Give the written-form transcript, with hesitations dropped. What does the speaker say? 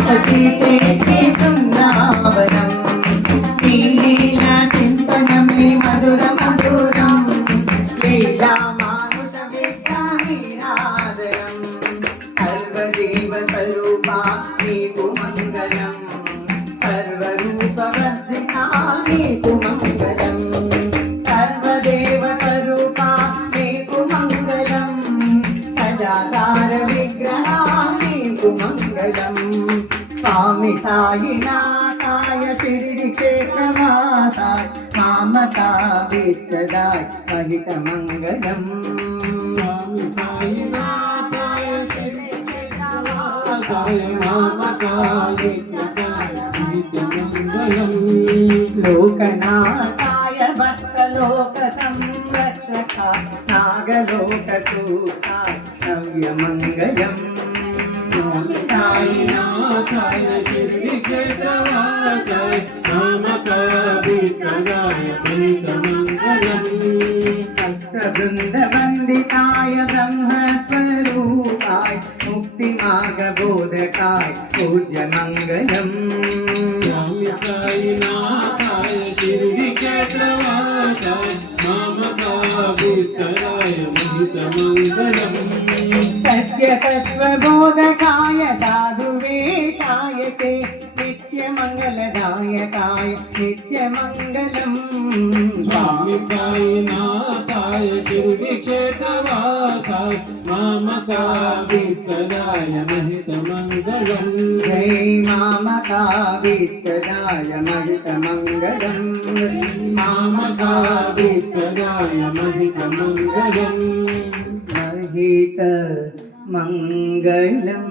సతీ చేసే బృందావనం నీ లీలా చింతనమే మధుర మధురం లీలా మానుష విద్యాధీనాదరం సర్వదేవ స్వరూపా నీకు మంగళం సర్వరూప వర్జితా నీకు మంగళం సర్వదేవ స్వరూపా నీకు మంగళం సదాకార విగ్రహా నీకు మంగళం స్వామి సాయినాథాయ శిరిడి క్షేత్రవాసాయ మామకా విశ్వదాయ మహిత మంగళం స్వామి సాయినాథాయ శిరిడి క్షేత్రవాసాయ మామకా విశ్వదాయ మహిత మంగళం లోకనాథాయ భక్తలోక సంరక్షకాయ నాగలోకసూతాయ నవ్యమంగళం స్వామి సాయినాథాయ శిరిడి క్షేత్రవాసాయ మామకా విశ్వదాయ మహిత మంగళం భక్తవృందవందితాయ బ్రహ్మస్వరూపాయ ముక్తిమార్గబోధకాయ పూజ్యమంగళం స్వామి సాయినాథాయ శిరిడి క్షేత్రవాసాయ మామకా విశ్వదాయ మహిత మంగళం సత్యతత్వబోధకాయ సాధువేషాయ తే నిత్యమంగళదాయకాయ నిత్యమంగళం స్వామి సాయినాథాయ శిరిడి క్షేత్రవాసాయ మామకా విశ్వదాయ మహిత మంగళం జై మామకా విశ్వదాయ మహిత మంగళం మామకా విశ్వదాయ మహిత మంగళం మహిత మంగళం